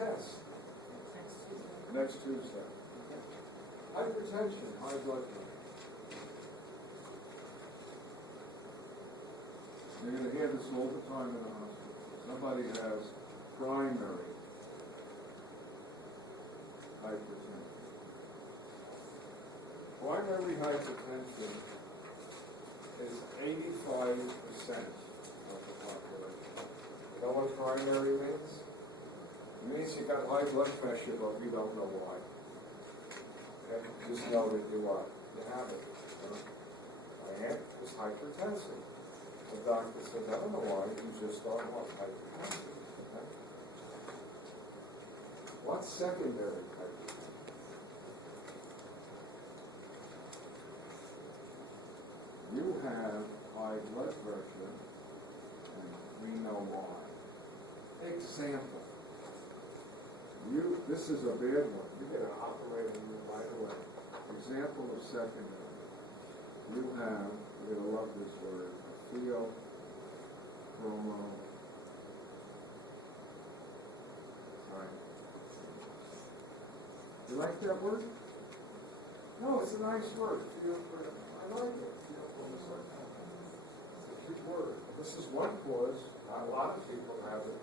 test? Next Tuesday. Hypertension, high blood pressure. You're going to hear this all the time in the hospital. Somebody has primary hypertension. Primary hypertension is 85% of the population. You know what primary means? It means you got high blood pressure, but we don't know why. Okay? Just know that you are. You have it. My aunt is hypertensive. The doctor said, I don't know why, you just are what? Hypertensive. Okay? What's secondary hypertension? You have high blood pressure, and we know why. Example. This is a bad one. You get an operating room right away. Example of secondary. You have, you're going to love this word, theochromo. Right. You like that word? No, it's a nice word. I like it. It's a cute word. This is one cause. Not a lot of people have it.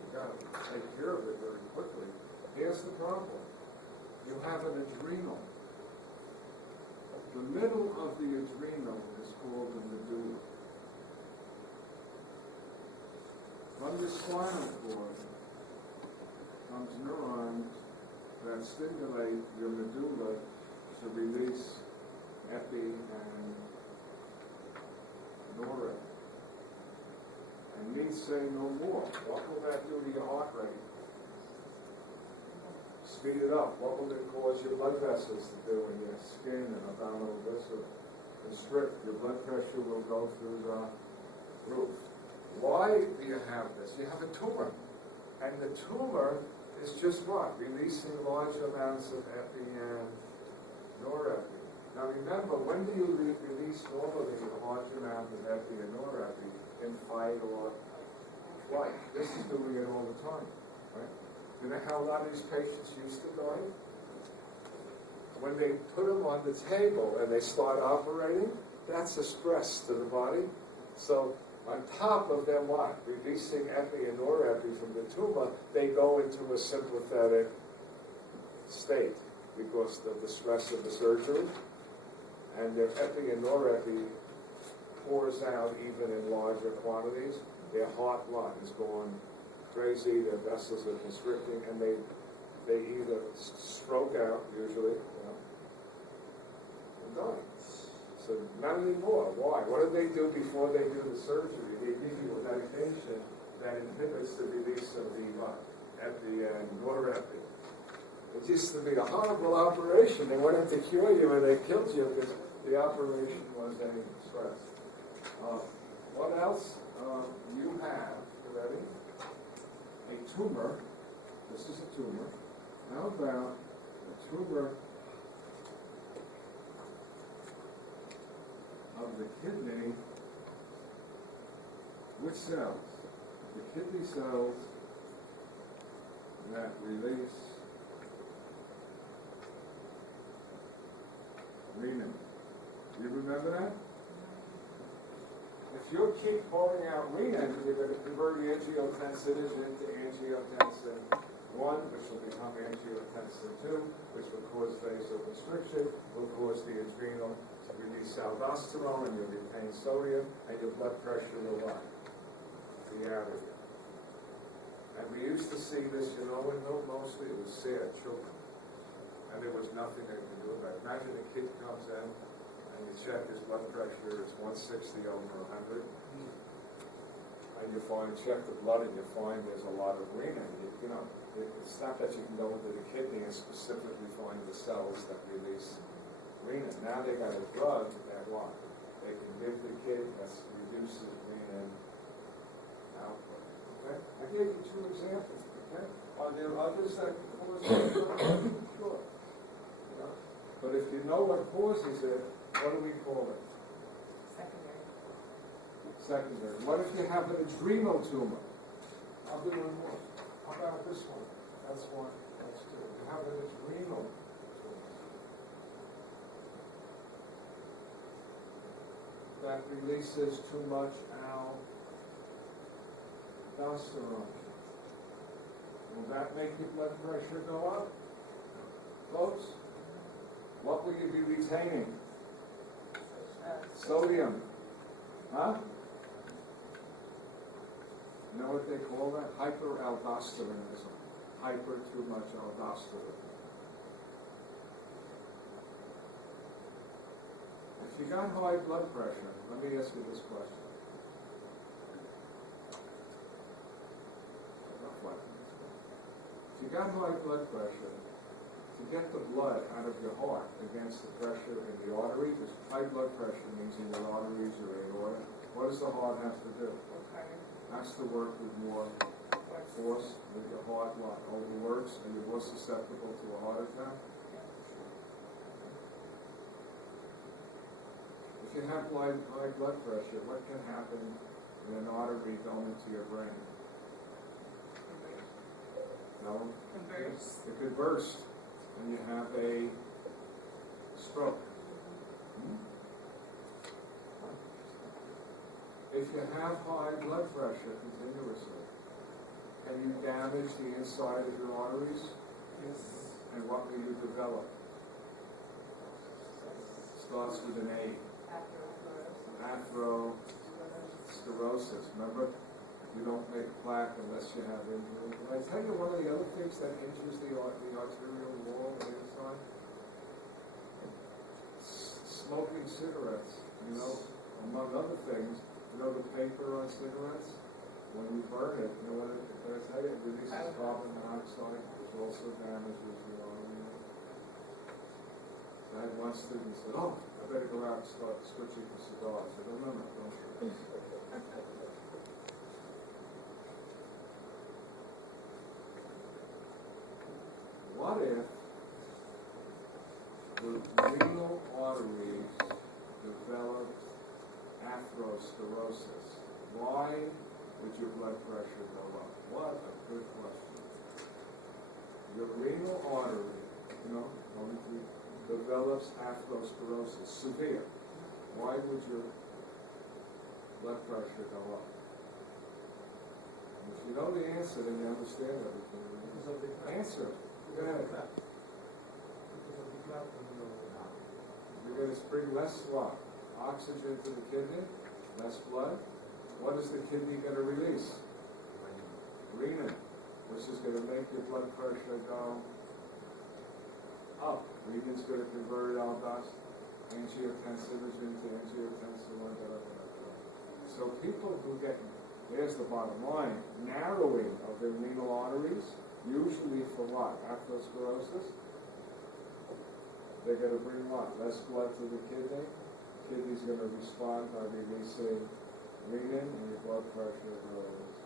You've got to take care of it very quickly. Here's the problem. You have an adrenal. The middle of the adrenal is called the medulla. From the spinal cord comes neurons that stimulate your medulla to release epi and norepinephrine. And need say no more. What will that do to your heart rate? Speed it up. What will it cause your blood vessels to do in your skin and abdominal viscera? Constrict. Your blood pressure will go through the roof. Why do you have this? You have a tumor. And the tumor is just what? Releasing large amounts of epi and norepinephrine. Now remember, when do you release normally a large amount of epi and norepinephrine? In fight or flight. This is doing it all the time. Right? You know how a lot of these patients used to die? When they put them on the table and they start operating, that's a stress to the body. So on top of them what? Releasing epi and norepinephrine from the tumor, they go into a sympathetic state because of the stress of the surgery. And their epi and norepinephrine pours out even in larger quantities. Their heart lung is going crazy, their vessels are constricting, and they either stroke out, usually, and die. So not anymore. Why? What do they do before they do the surgery? They give you a medication that inhibits the release of the epi and norepinephrine. It used to be a horrible operation. They wanted to cure you and they killed you because the operation was a stress. What else? You have, you ready? A tumor. This is a tumor. How about a tumor of the kidney? Which cells? The kidney cells that release renin. Do you remember that? If you keep pouring out renin, you're going to convert angiotensinogen into angiotensin 1, which will become angiotensin 2, which will cause vasoconstriction, will cause the adrenal to release aldosterone, and you'll retain sodium, and your blood pressure will what? Be out of you. And we used to see this, mostly it was sad children. And there was nothing they could do about it. Imagine a kid comes in, and you check his blood pressure, it's 160 over 100. And you check the blood, and you find there's a lot of renin. It's not that you can go into the kidney and specifically find the cells that release renin. Now they got a drug that what? They can give the kid that reduces renin output. Okay? I gave you 2 examples. Okay? Are there others that can cause it? Sure. But if you know what causes it, what do we call it? Secondary. What if you have an adrenal tumor? I'll do one more. How about this one? That's one, that's two. You have an adrenal. That releases too much aldosterone. Will that make your blood pressure go up? Folks, what will you be retaining? Sodium. Huh? You know what they call that? Hyperaldosteronism. Hyper too much aldosterone. If you got high blood pressure, let me ask you this question. If you got high blood pressure, to get the blood out of your heart against the pressure in the artery, because high blood pressure means in your arteries or aorta, what does the heart have to do? Has to work with more force, with your heart overworks, and you're more susceptible to a heart attack. If you have high blood pressure, what can happen in an artery going into your brain? No? It could burst, and you have a stroke. If you have high blood pressure continuously, can you damage the inside of your arteries? Yes. And what will you develop? Starts with an A. Atherosclerosis. Remember, you don't make plaque unless you have injury. Can I tell you one of the other things that injures the arterial wall on the inside? Smoking cigarettes, you know, among other things. You know the paper on cigarettes? When you burn it, you know what it tell you? It releases carbon dioxide, which also damages the artery. I had one student said, "Oh, I better go out and start switching to cigars." I said, "No, don't switch." What if the renal arteries developed atherosclerosis? Why would your blood pressure go up? What a good question. Your renal artery, develops atherosclerosis, severe. Why would your blood pressure go up? And if you know the answer, then you understand everything. Answer. Go ahead. You're going to bring less what? Oxygen to the kidney, less blood. What is the kidney going to release? Renin, which is going to make your blood pressure go up. Renin's going to convert angiotensinogen into angiotensin 1. So people who get, there's the bottom line, narrowing of their renal arteries, usually for what? Atherosclerosis. They're going to bring what? Less blood to the kidney. Kidney's going to respond by releasing renin, and your blood pressure goes.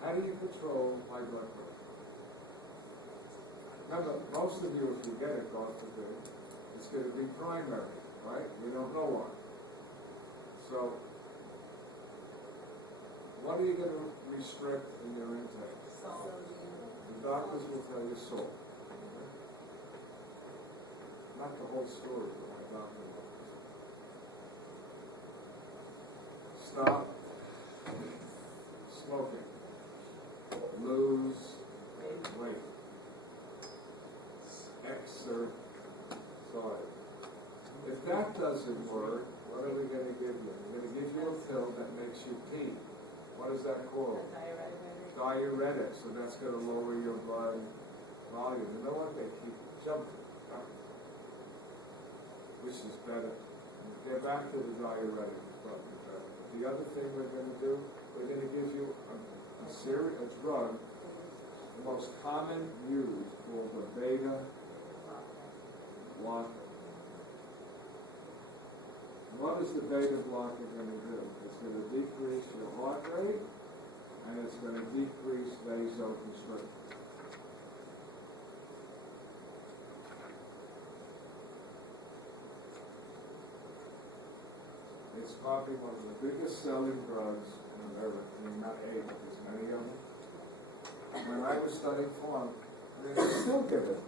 How do you control high blood pressure? Remember, most of you, if you get it, God forbid, it's going to be primary, right? You don't know why. So, what are you going to restrict in your intake? Salt. The doctors will tell you salt. Not the whole story, but my doctor will. Stop smoking. Lose weight. Exercise. If that doesn't work, what are we going to give you? We're going to give you a pill that makes you pee. What is that called? Diuretic. So that's going to lower your blood volume. You know what? They keep jumping. Which is better. Get back to the diuretic. The other thing we're going to do, we're going to give you a drug, the most common used, called the beta blocker. What is the beta blocker going to do? It's going to decrease your heart rate, and it's going to decrease vasoconstriction. It's probably one of the biggest selling drugs in America. I mean, not there's many of them. When I was studying pharm, they still give it.